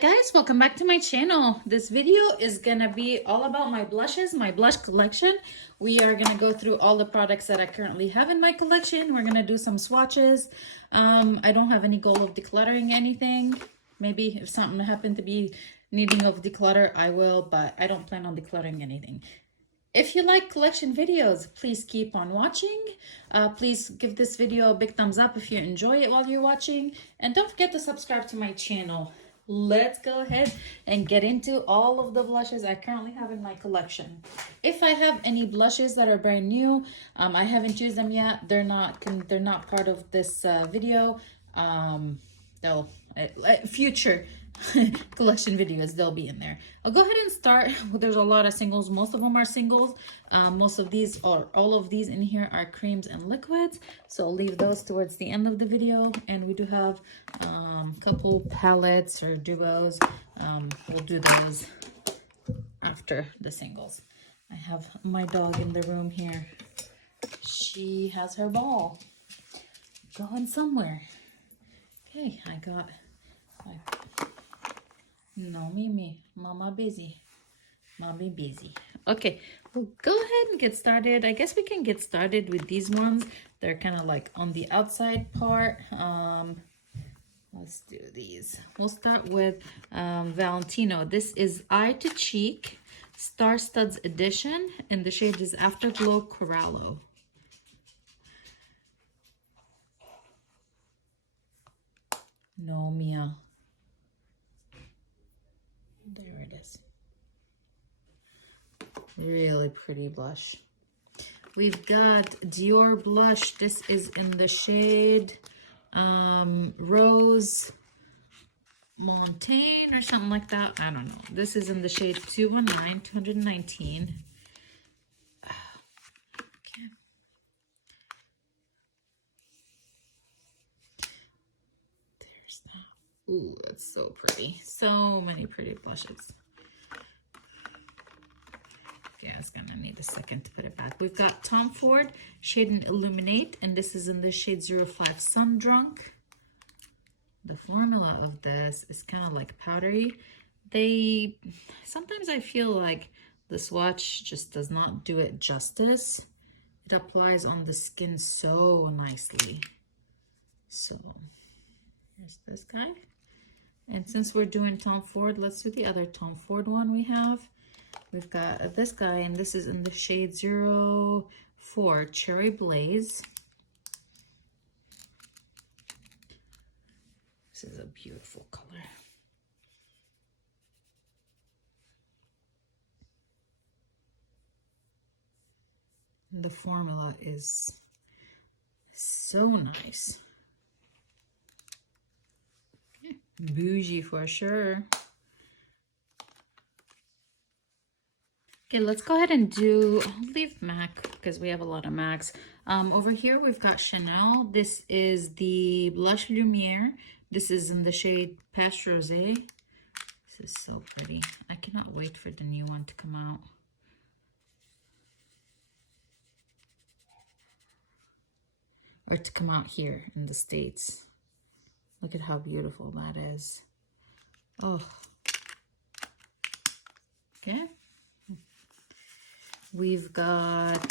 guys, welcome back to my channel. This video is gonna be all about my blushes, my blush collection. We are gonna go through all the products that I currently have in my collection. We're gonna do some swatches. I don't have any goal of decluttering anything. Maybe if something happened to be needing of declutter, I will, but I don't plan on decluttering anything. If you like collection videos, please keep on watching. Please give this video a big thumbs up if you enjoy it while you're watching. And don't forget to subscribe to my channel. Let's go ahead and get into all of the blushes I currently have in my collection. If I have any blushes that are brand new, I haven't used them yet. They're not part of this video. They'll future collection videos, they'll be in there. I'll go ahead and start. There's a lot of singles. Most of them are singles. Most of these, or all of these in here, are creams and liquids, so I'll leave those towards the end of the video. And we do have a couple palettes or duos. We'll do those after the singles. I have my dog in the room here. She has her ball going somewhere. Okay, I got no, Mimi. Mama busy. Mommy busy. Okay, we'll go ahead and get started. I guess we can get started with these ones. They're kind of like on the outside part. Let's do these. We'll start with Valentino. This is Eye to Cheek Star Studs Edition, and the shade is Afterglow Corallo. No, Mia. There it is. Really pretty blush. We've got Dior blush. This is in the shade Rose Montaigne or something like that. I don't know. This is in the shade 219. Okay. There's that. Ooh, that's so pretty. So many pretty blushes. Yeah, it's gonna need a second to put it back. We've got Tom Ford Shade and Illuminate, and this is in the shade 05 Sun Drunk. The formula of this is kind of like powdery. Sometimes I feel like the swatch just does not do it justice. It applies on the skin so nicely. So here's this guy. And since we're doing Tom Ford, let's do the other Tom Ford one we have. We've got this guy, and this is in the shade 04 Cherry Blaze. This is a beautiful color. And the formula is so nice. Bougie for sure. Okay, let's go ahead and I'll leave MAC because we have a lot of MACs. Over here, we've got Chanel. This is the Blush Lumiere. This is in the shade Past Rosé. This is so pretty. I cannot wait for the new one to come out. Or to come out here in the States. Look at how beautiful that is. Oh. Okay. We've got,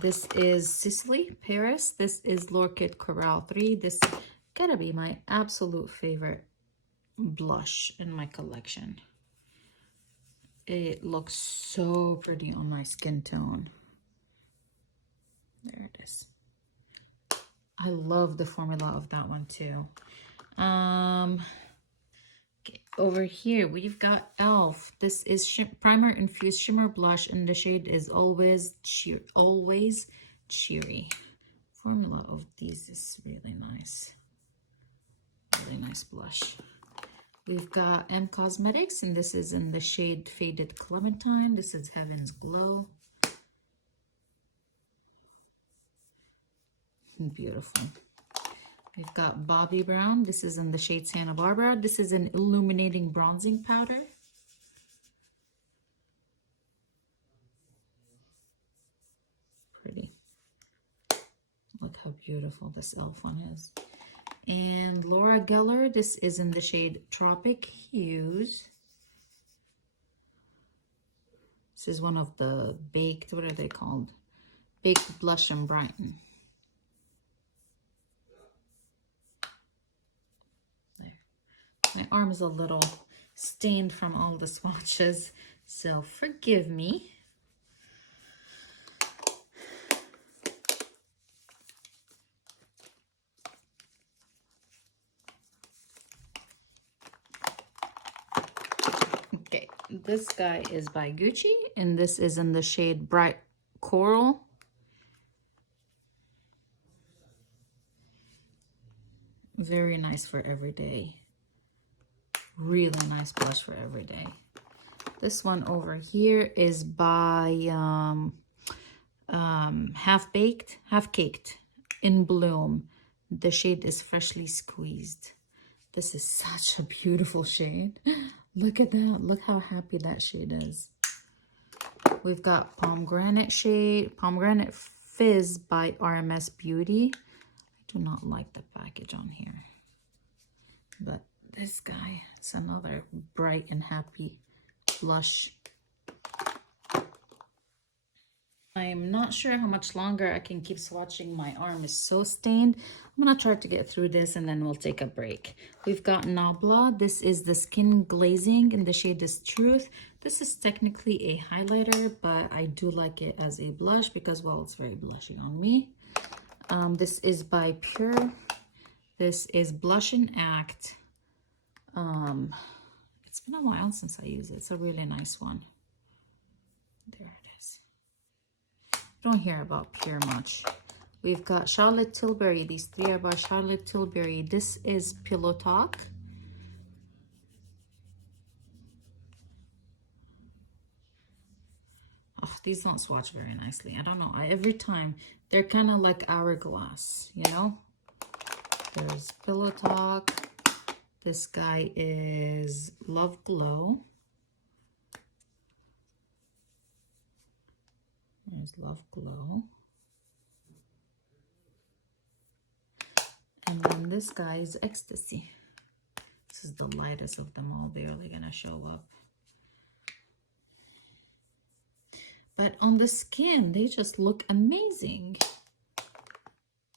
this is Sicily, Paris. This is L'Orchid Coral 3. This gotta be my absolute favorite blush in my collection. It looks so pretty on my skin tone. There it is. I love the formula of that one too. Okay, over here we've got e.l.f. This is Primer Infused Shimmer Blush, and the shade is Always Cheery. Formula of these is really nice. Really nice blush. We've got M Cosmetics, and this is in the shade Faded Clementine. This is Heaven's Glow. Beautiful. We've got Bobbi Brown. This is in the shade Santa Barbara. This is an illuminating bronzing powder. Pretty. Look how beautiful this e.l.f. one is. And Laura Geller, this is in the shade Tropic Hues. This is one of the baked, what are they called? Baked Blush and Brighten. There. My arm is a little stained from all the swatches, so forgive me. Okay, this guy is by Gucci, and this is in the shade Bright Coral. Very nice for everyday. Really nice blush for everyday. This one over here is by Half Baked, Half Caked in Bloom. The shade is Freshly Squeezed. This is such a beautiful shade. Look at that. Look how happy that shade is. We've got Pomegranate Fizz by RMS Beauty. I do not like the package on here. But this guy, it's another bright and happy blush. I'm not sure how much longer I can keep swatching. My arm is so stained. I'm gonna try to get through this and then we'll take a break. We've got Nabla. This is the Skin Glazing and the shade is Truth. This is technically a highlighter, but I do like it as a blush because, well, it's very blushy on me. This is by Pure. This is Blush and Act. It's been a while since I used it. It's a really nice one. There it is. Don't hear about Pure much. We've got Charlotte Tilbury. These three are by Charlotte Tilbury. This is Pillow Talk. Oh, these don't swatch very nicely. I don't know. Every time they're kind of like hourglass, you know? There's Pillow Talk. This guy is Love Glow. There's Love Glow. And then this guy is Ecstasy. This is the lightest of them all, barely gonna show up. But on the skin, they just look amazing.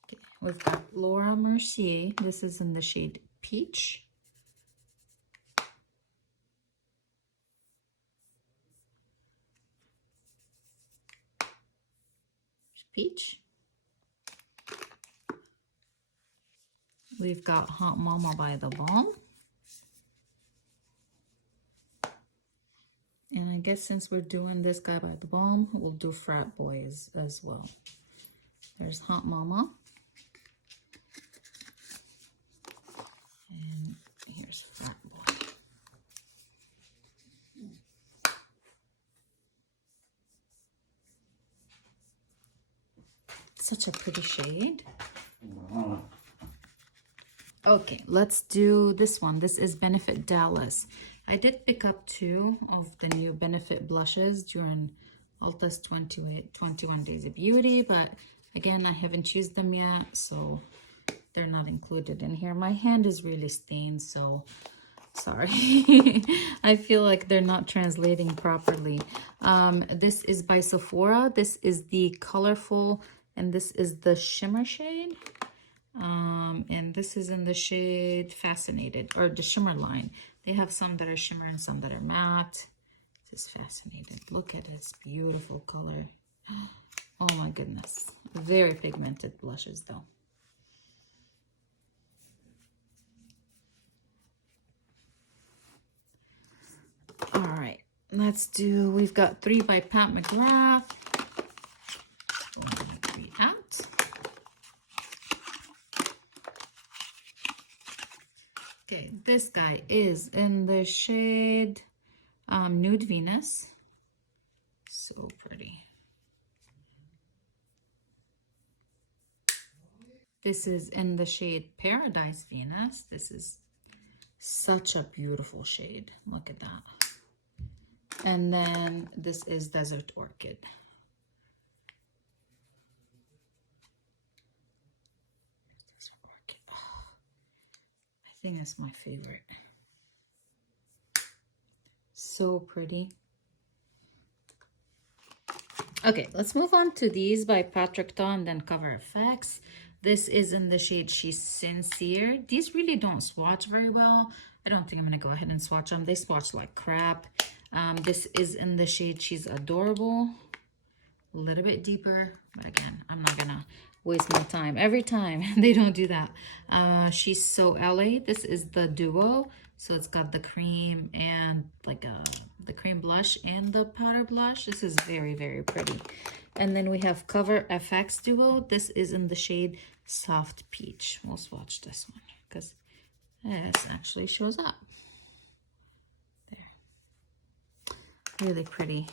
Okay, we've got Laura Mercier. This is in the shade Peach. Peach. We've got Hot Mama by The Balm. And I guess since we're doing this guy by The Balm, we'll do Frat Boys as well. There's Hot Mama. And here's Frat Boy. Such a pretty shade. Okay, let's do this one. This is Benefit Dallas. I did pick up 2 of the new Benefit blushes during Ulta's 21 Days of Beauty, but again, I haven't used them yet, so they're not included in here. My hand is really stained, so sorry. I feel like they're not translating properly. This is by Sephora. This is the Colorful, and this is the Shimmer shade. And this is in the shade Fascinated, or the Shimmer line. They have some that are shimmer and some that are matte. This is Fascinated. Look at this beautiful color. Oh my goodness. Very pigmented blushes though. All right, let's do, we've got 3 by Pat McGrath. Only 3 out. Okay, this guy is in the shade Nude Venus. So pretty. This is in the shade Paradise Venus. This is such a beautiful shade. Look at that. And then this is Desert Orchid. Desert Orchid. Oh, think that's my favorite. So pretty. Okay, let's move on to these by Patrick Ta and then Cover FX. This is in the shade She's Sincere. These really don't swatch very well. I don't think I'm going to go ahead and swatch them. They swatch like crap. This is in the shade She's Adorable. A little bit deeper. But again, I'm not going to waste my time. Every time they don't do that. She's So LA. This is the duo. So it's got the cream and like the cream blush and the powder blush. This is very, very pretty. And then we have Cover FX duo. This is in the shade Soft Peach. We'll swatch this one because this actually shows up. There. Really pretty.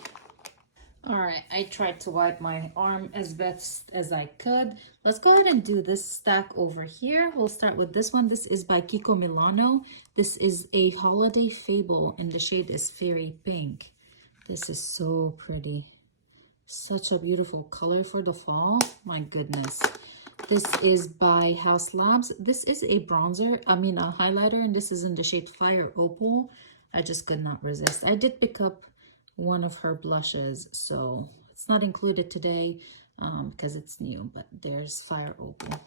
All right, I tried to wipe my arm as best as I could. Let's go ahead and do this stack over here. We'll start with this one. This is by Kiko Milano. This is a Holiday Fable, and the shade is Fairy Pink. This is so pretty. Such a beautiful color for the fall. My goodness. This is by House Labs. This is a bronzer, a highlighter, and this is in the shade Fire Opal. I just could not resist. I did pick up one of her blushes, so it's not included today because it's new, but there's Fire Opal.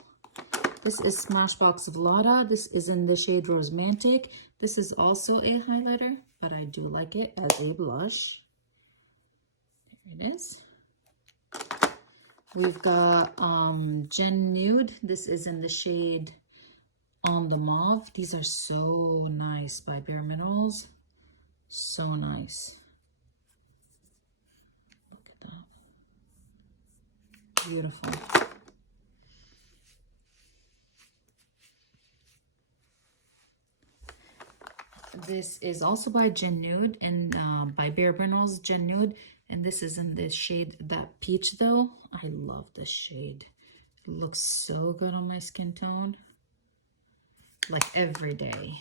This is Smashbox Vlada. This is in the shade Rosemantic. This is also a highlighter, but I do like it as a blush. There it is. We've got Gen Nude. This is in the shade On the Mauve. These are so nice by Bare Minerals. So nice. Beautiful. This is also by Gen Nude and by Bare Minerals Gen Nude, and this is in this shade That Peach though. I love this shade. It looks so good on my skin tone. Like every day.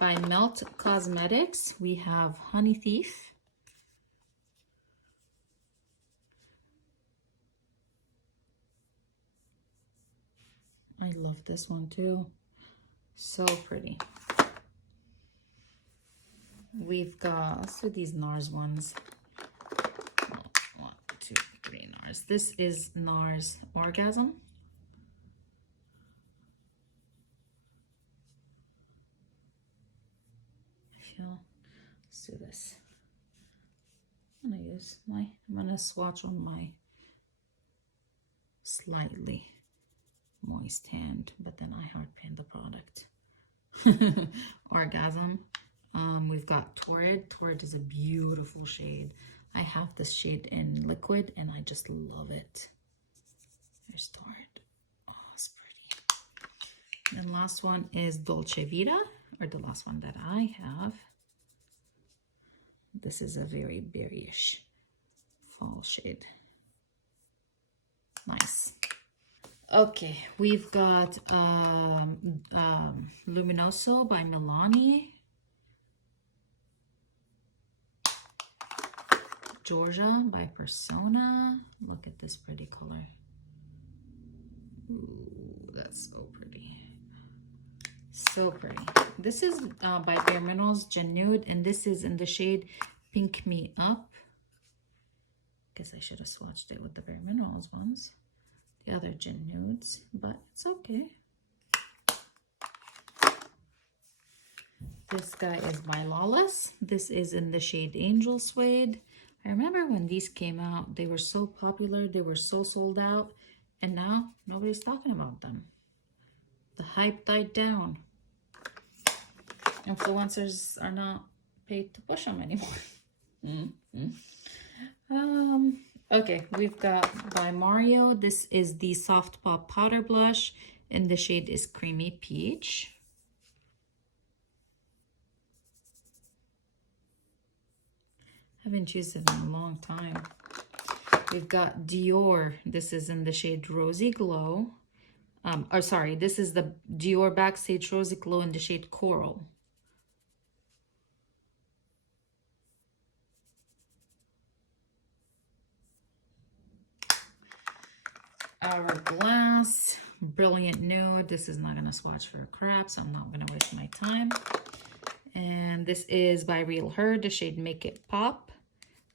By Melt Cosmetics, we have Honey Thief. I love this one too. So pretty. We've got, let's do these NARS ones. 1, 2, 3 NARS. This is NARS Orgasm. Let's do this. I'm gonna swatch on my slightly moist hand, but then I hard pan the product. Orgasm. We've got Torrid. Torrid is a beautiful shade. I have this shade in liquid and I just love it. There's Torrid. Oh, it's pretty. And last one is Dolce Vita, or the last one that I have. This is a very berryish fall shade. Nice. Okay, we've got Luminoso by Milani. Georgia by Persona. Look at this pretty color. Ooh, that's so pretty. So pretty. This is by Bare Minerals Gen Nude, and this is in the shade Pink Me Up. Guess I should have swatched it with the Bare Minerals ones. The other Gen Nudes, but it's okay. This guy is by Lawless. This is in the shade Angel Suede. I remember when these came out, they were so popular, they were so sold out, and now nobody's talking about them. The hype died down. Influencers are not paid to push them anymore. Okay, we've got by Mario. This is the Soft Pop Powder Blush, and the shade is Creamy Peach. Haven't used it in a long time. We've got Dior. This is in the shade Rosy Glow. This is the Dior Backstage Rosy Glow in the shade Coral. Hourglass, Brilliant Nude. This is not gonna swatch for a crap, so I'm not gonna waste my time. And this is by Real Her, the shade Make It Pop.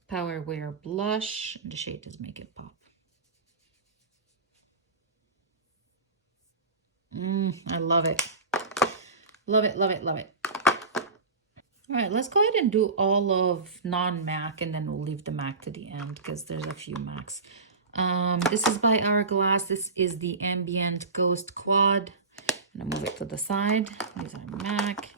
Power Wear Blush, the shade is Make It Pop. I love it. Love it, love it, love it. All right, let's go ahead and do all of non-MAC, and then we'll leave the MAC to the end because there's a few MACs. This is by Hourglass. This is the Ambient Ghost Quad. I'm gonna move it to the side. These are MAC.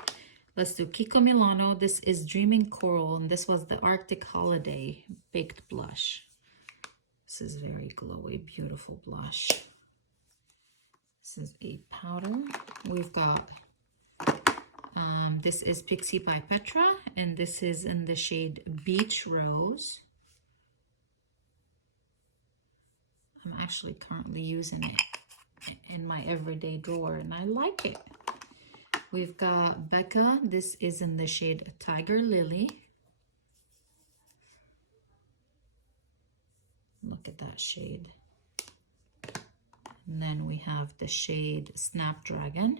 Let's do Kiko Milano. This is Dreaming Coral, and this was the Arctic Holiday Baked Blush. This is very glowy, beautiful blush. This is a powder. We've got, this is Pixie by Petra, and this is in the shade Beach Rose. I'm actually currently using it in my everyday drawer, and I like it. We've got Becca. This is in the shade Tiger Lily. Look at that shade. And then we have the shade Snapdragon.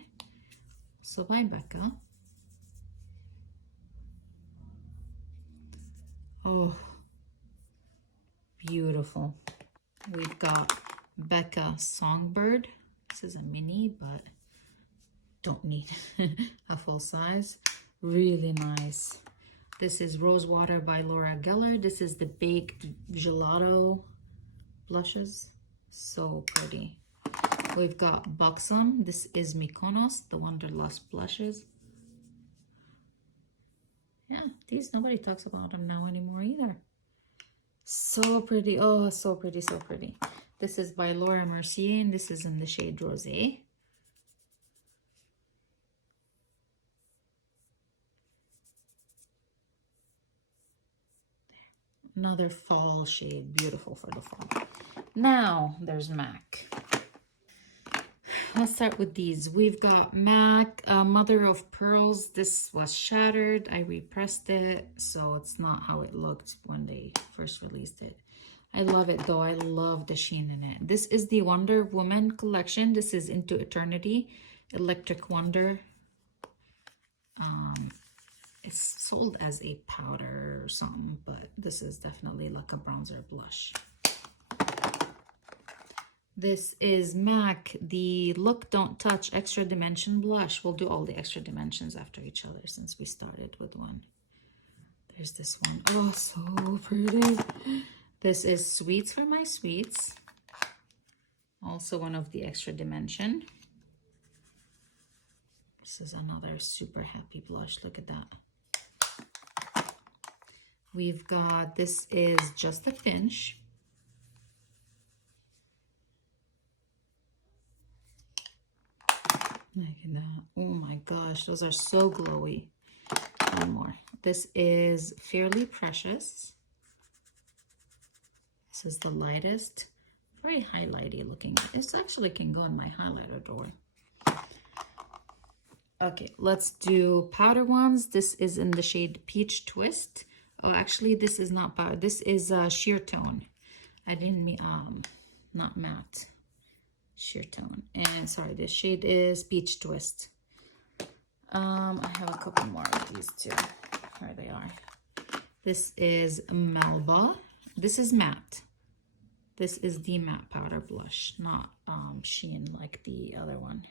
So by Becca. Oh, beautiful. We've got Becca Songbird. This is a mini, but don't need a full size. Really nice. This is Rosewater by Laura Geller. This is the Baked Gelato blushes. So pretty. We've got Buxom. This is Mykonos, the Wanderlust blushes. Yeah, these, nobody talks about them now anymore either. So pretty. Oh, so pretty, so pretty. This is by Laura Mercier, and this is in the shade Rosé. Another fall shade, beautiful for the fall. Now there's MAC. Let's start with these. We've got MAC Mother of Pearls. This was shattered. I repressed it, so it's not how it looked when they first released it. I love it though. I love the sheen in it. This is the Wonder Woman collection. This is Into Eternity, Electric Wonder. It's sold as a powder or something, but this is definitely like a bronzer blush. This is MAC, the Look Don't Touch Extra Dimension Blush. We'll do all the extra dimensions after each other since we started with one. There's this one. Oh, so pretty. This is Sweets for My Sweets. Also one of the extra dimension. This is another super happy blush. Look at that. We've got, this is Just a Pinch. Look at that. Oh my gosh, those are so glowy. One more. This is Fairly Precious. This is the lightest. Very highlighty looking. This actually can go in my highlighter drawer. Okay, let's do powder ones. This is in the shade Peach Twist. Oh, actually, this is not powder. This is sheer tone. I didn't mean, not matte. Sheer tone. And sorry, this shade is Peach Twist. I have a couple more of these too. Here they are. This is Melba. This is matte. This is the matte powder blush, not sheen like the other one.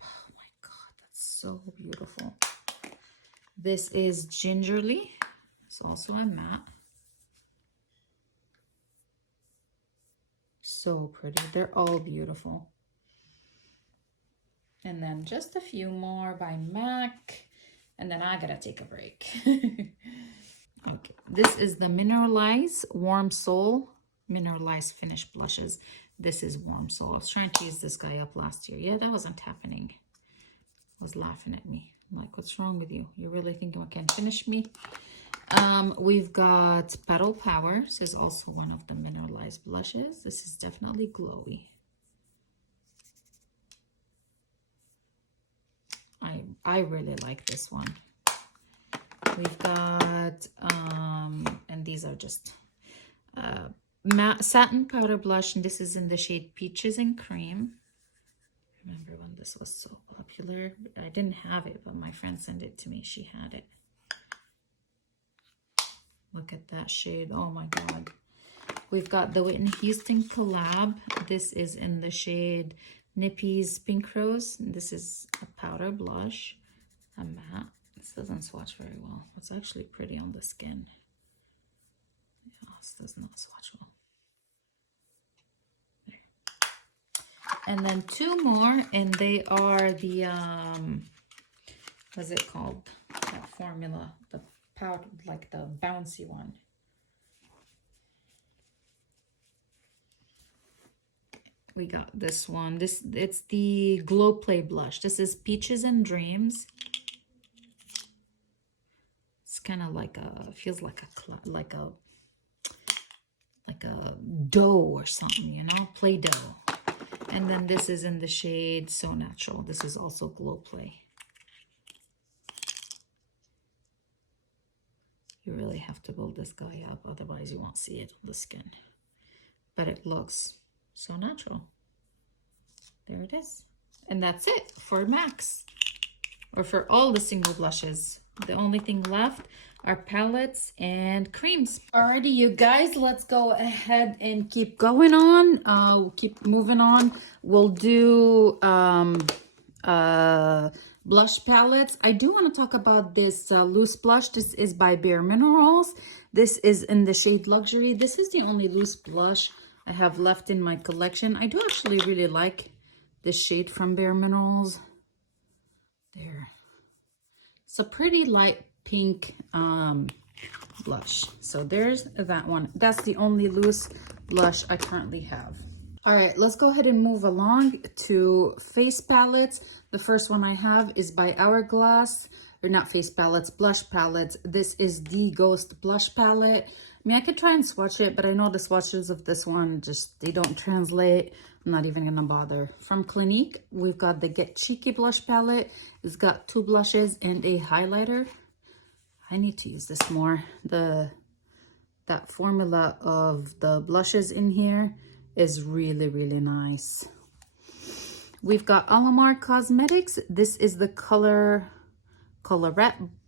Oh my god, that's so beautiful. This is Gingerly. It's also a matte. So pretty. They're all beautiful. And then just a few more by MAC. And then I gotta take a break. Okay, this is the Mineralize Warm Soul Mineralize Finish Blushes. This is Warm Soul. I was trying to use this guy up last year. Yeah, that wasn't happening. Was laughing at me. I'm like, what's wrong with you? You really think you can finish me? We've got Petal Power. This is also one of the mineralized blushes. This is definitely glowy. I really like this one. We've got and these are just matte satin powder blush, and this is in the shade Peaches and Cream. Remember when this was so popular? I didn't have it, but my friend sent it to me. She had it. Look at that shade. Oh my God. We've got the Whitney Houston collab. This is in the shade Nippy's Pink Rose. This is a powder blush, a matte. This doesn't swatch very well. It's actually pretty on the skin. Yeah, this does not swatch well. And then two more, and they are the what's it called, that formula, the powder, like the bouncy one. We got this one. It's the Glow Play blush. This is Peaches and Dreams. It's kind of like a, feels like a dough or something, you know, play dough. And then this is in the shade So Natural. This is also Glow Play. You really have to build this guy up, otherwise you won't see it on the skin. But it looks so natural. There it is. And that's it for MACs, or for all the single blushes. The only thing left are palettes and creams. Alrighty, you guys, let's go ahead and keep going on. We'll keep moving on. We'll do blush palettes. I do want to talk about this loose blush. This is by Bare Minerals. This is in the shade Luxury. This is the only loose blush I have left in my collection. I do actually really like this shade from Bare Minerals. There. It's a pretty light pink blush. So there's that one. That's the only loose blush I currently have. All right, let's go ahead and move along to face palettes. The first one I have is by Hourglass, or not face palettes, blush palettes. This is the Ghost blush palette. I mean, I could try and swatch it, but I know the swatches of this one just, they don't translate. I'm not even gonna bother. From Clinique, we've got the Get Cheeky blush palette. It's got 2 blushes and a highlighter. I need to use this more. That formula of the blushes in here is really, really nice. We've got Alamar Cosmetics. This is the Colorette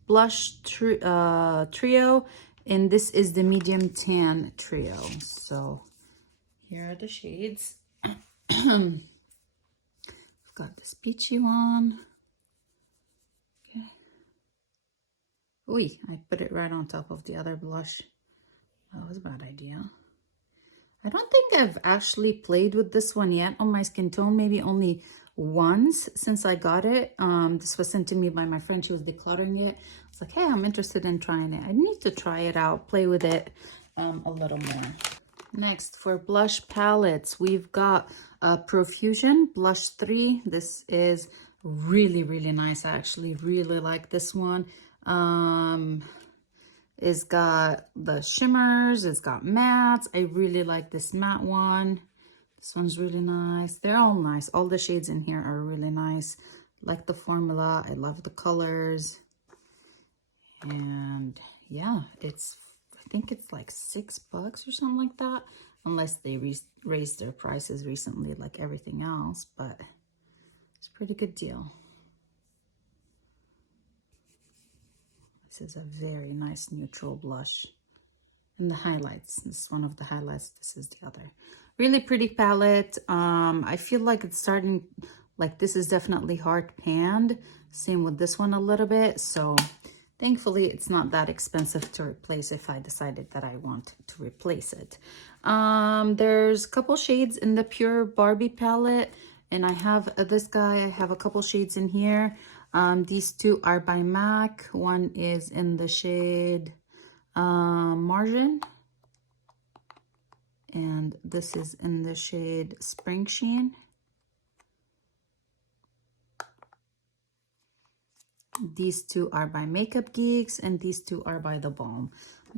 blush trio, and this is the medium tan trio. So here are the shades. We've got this peachy one. Okay. Ooh, I put it right on top of the other blush. That was a bad idea. I don't think I've actually played with this one yet on my skin tone, maybe only once since I got it. This was sent to me by my friend. She was decluttering it. I was like, hey, I'm interested in trying it. I need to try it out, play with it a little more. Next, for blush palettes, we've got Profusion Blush 3. This is really, really nice. I actually really like this one. It's got the shimmers, it's got mattes. I really like this matte one. This one's really nice. They're all nice. All the shades in here are really nice. Like the formula. I love the colors. And yeah, I think it's like $6 or something like that. Unless they raised their prices recently like everything else. But it's a pretty good deal. This is a very nice neutral blush. And the highlights, this is one of the highlights, this is the other. Really pretty palette. I feel like it's starting, like this is definitely hard panned. Same with this one a little bit. So thankfully it's not that expensive to replace if I decided that I want to replace it. There's a couple shades in the Pure Barbie palette. And I have this guy, I have a couple shades in here. These two are by MAC. One is in the shade Margin. And this is in the shade Spring Sheen. These two are by Makeup Geeks, and these two are by The Balm.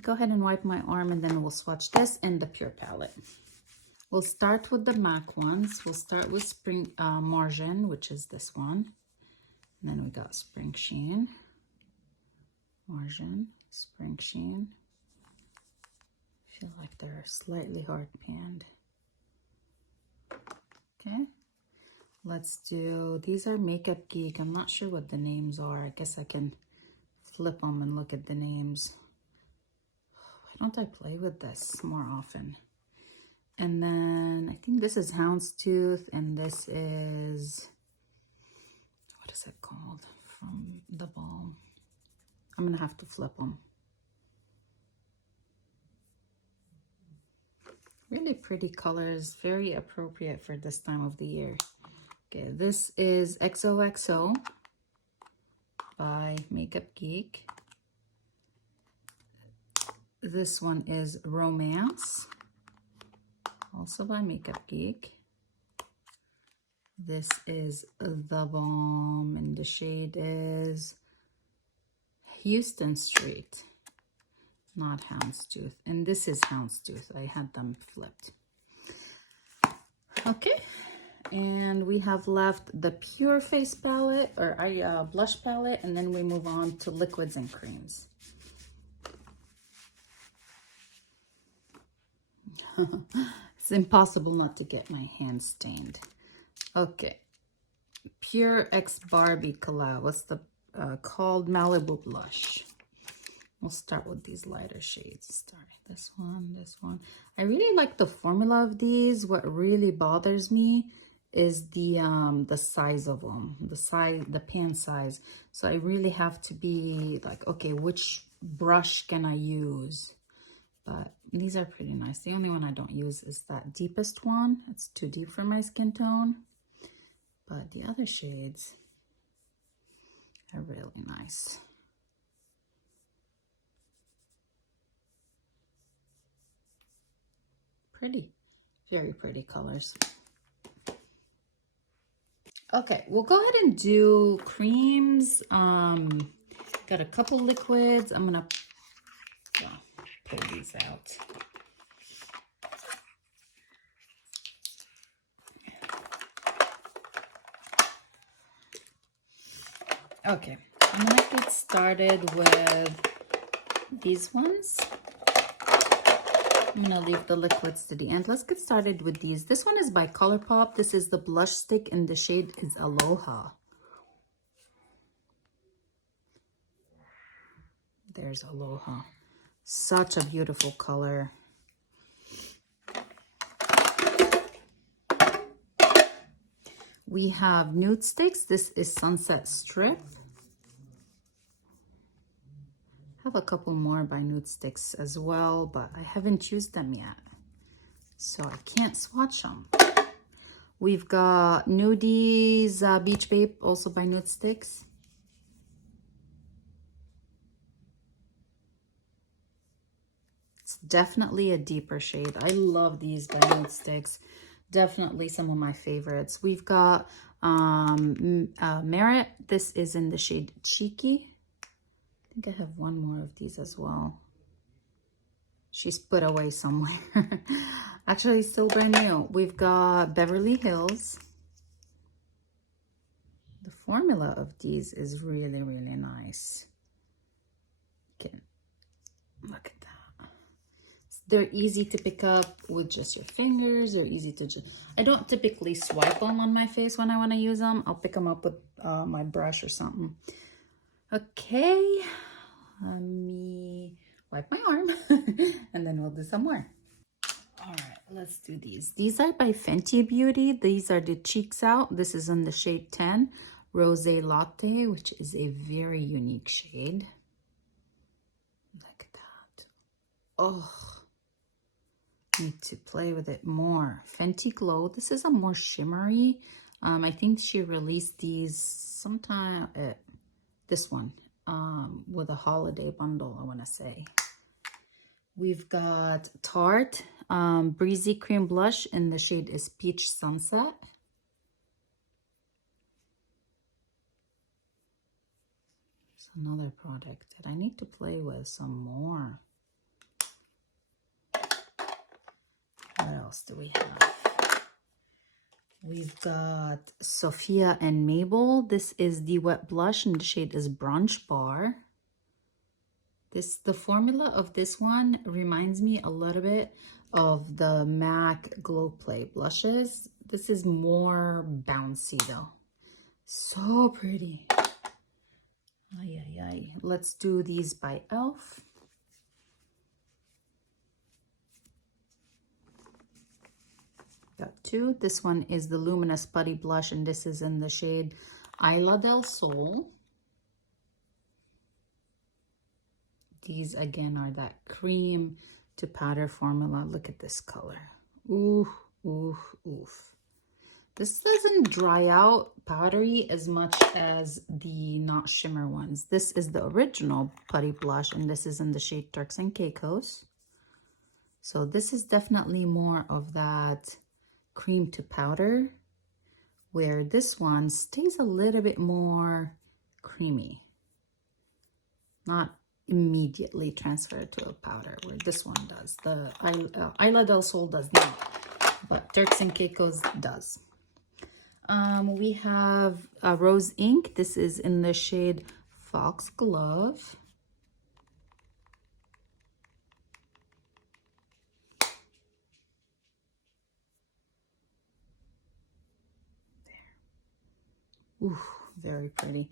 Go ahead and wipe my arm, and then we'll swatch this and the Pure palette. We'll start with the MAC ones. We'll start with Spring Margin, which is this one. And then we got Spring Sheen, Margin, Spring Sheen. feel like they're slightly hard panned. Okay, let's do, these are Makeup Geek. I'm not sure what the names are. I guess I can flip them and look at the names. Why don't I play with this more often? And then I think this is Houndstooth, and this is, what is it called? From the Balm. I'm gonna have to flip them. Really pretty colors, very appropriate for this time of the year. Okay, this is XOXO by Makeup Geek. This one is Romance, also by Makeup Geek. This is The Balm, and the shade is Houston Street, not Houndstooth. And this is Houndstooth. I had them flipped. Okay, and we have left the Pure Face palette, or blush palette, and then we move on to liquids and creams. It's impossible not to get my hands stained. Okay, Pure X Barbie collab. What's the called Malibu Blush. We'll start with these lighter shades. Start this one, this one. I really like the formula of these. What really bothers me is the size of them, the pan size. So I really have to be like, okay, which brush can I use? But these are pretty nice. The only one I don't use is that deepest one. It's too deep for my skin tone. But the other shades are really nice. Pretty, very pretty colors. Okay, we'll go ahead and do creams. Got a couple liquids. I'm gonna pull these out. Okay, I'm gonna get started with these ones. I'm gonna leave the liquids to the end. Let's get started with these. This one is by ColourPop. This is the blush stick, and the shade is Aloha. There's Aloha. Such a beautiful color. We have nude sticks. This is Sunset Strip. I have a couple more by Nude Sticks as well, but I haven't used them yet, so I can't swatch them. We've got Nudies Beach Babe, also by Nude Sticks. It's definitely a deeper shade. I love these by Nude Sticks. Definitely some of my favorites. We've got Merit. This is in the shade Cheeky. I think I have one more of these as well. She's put away somewhere. Actually, still brand new. We've got Beverly Hills. The formula of these is really, really nice. Okay, look at that. They're easy to pick up with just your fingers. They're easy to just, I don't typically swipe them on my face when I want to use them. I'll pick them up with my brush or something. Okay, let me wipe my arm and then we'll do some more. All right, let's do these. These are by Fenty Beauty. These are the Cheeks Out. This is in the shade 10, Rosé Latte, which is a very unique shade. Look at that. Oh, need to play with it more. Fenty Glow. This is a more shimmery. I think she released these sometime, this one, with a holiday bundle, I want to say. We've got Tarte Breezy Cream Blush, and the shade is Peach Sunset. It's another product that I need to play with some more. What else do we have? We've got Sophia and Mabel. This is the wet blush, and the shade is Brunch Bar. The formula of this one reminds me a little bit of the MAC Glow Play blushes. This is more bouncy though. So pretty. Ay, ay, ay. Let's do these by e.l.f. Got two. This one is the Luminous Putty Blush, and this is in the shade Isla del Sol. These again are that cream to powder formula. Look at this color. Ooh, ooh, oof. This doesn't dry out powdery as much as the not shimmer ones. This is the original putty blush, and this is in the shade Turks and Caicos. So this is definitely more of that cream to powder, where this one stays a little bit more creamy. Not immediately transferred to a powder, where this one does. The Isla del Sol does not, but Turks and Caicos does. We have a Rose Ink. This is in the shade Foxglove. There. Ooh, very pretty.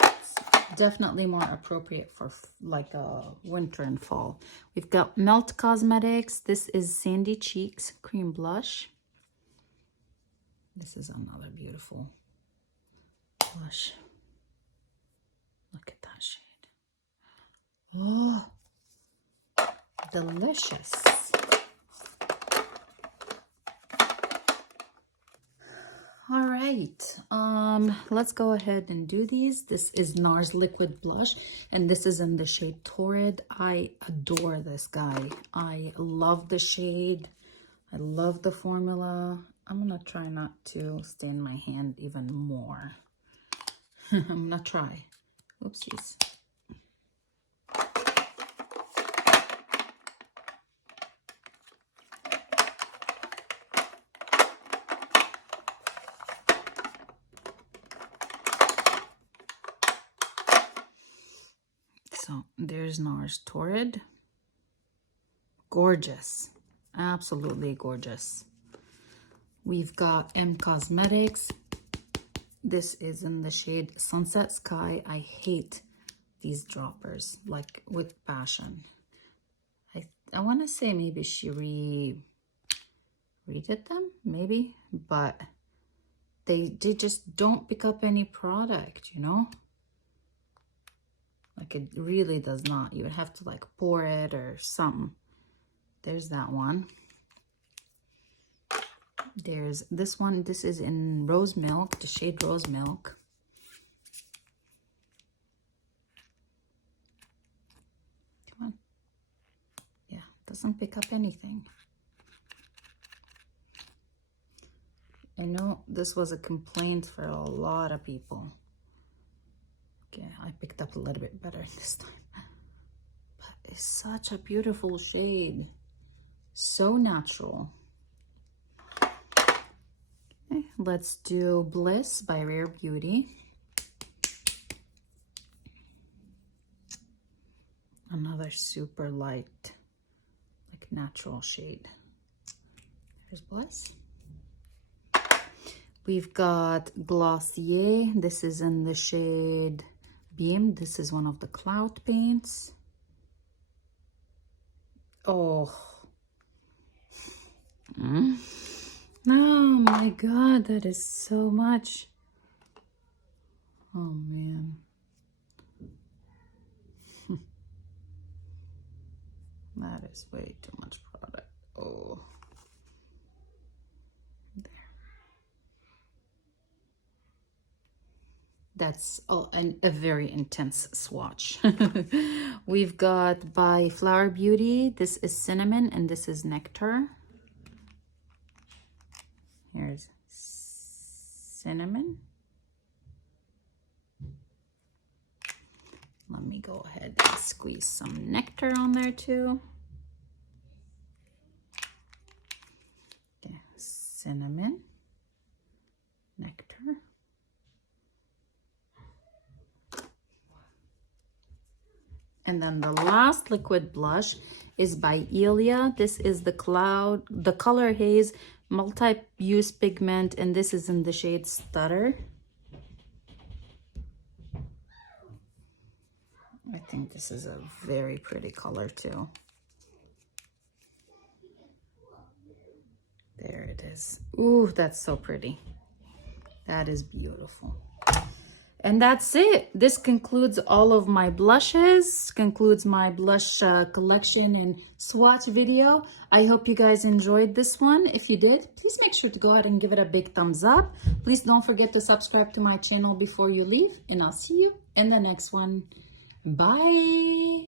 It's definitely more appropriate for like a winter and fall. We've got Melt Cosmetics. This is Sandy Cheeks Cream Blush. This is another beautiful blush. Look at that shade. Oh, delicious. All right, let's go ahead and do these. This is NARS Liquid Blush, and this is in the shade Torrid. I adore this guy. I love the shade. I love the formula. I'm gonna try not to stain my hand even more. I'm gonna try. Whoopsies. So there's NARS Torrid. Gorgeous. Absolutely gorgeous. We've got M Cosmetics. This is in the shade Sunset Sky. I hate these droppers, like with passion. I want to say maybe she redid them, maybe, but they just don't pick up any product, you know? Like it really does not. You would have to like pour it or something. There's that one. There's this one. This is in Rose Milk, the shade Rose Milk. Come on. Yeah, doesn't pick up anything. I know this was a complaint for a lot of people. Okay, I picked up a little bit better this time. But it's such a beautiful shade. So natural. Okay, let's do Bliss by Rare Beauty. Another super light, like natural shade. Here's Bliss. We've got Glossier. This is in the shade Beam. This is one of the cloud paints. Oh. Oh my God, that is so much. Oh man. That is way too much product. Oh. There. That's a very intense swatch. We've got by Flower Beauty. This is Cinnamon and this is Nectar. Here's Cinnamon. Let me go ahead and squeeze some Nectar on there too. Okay, Cinnamon, Nectar. And then the last liquid blush is by Ilia. This is the Color Haze multi-use pigment, and this is in the shade Stutter. I think this is a very pretty color too. There it is. Ooh, that's so pretty. That is beautiful. And that's it. This concludes all of my blushes, concludes my blush collection and swatch video. I hope you guys enjoyed this one. If you did, please make sure to go ahead and give it a big thumbs up. Please don't forget to subscribe to my channel before you leave, and I'll see you in the next one. Bye.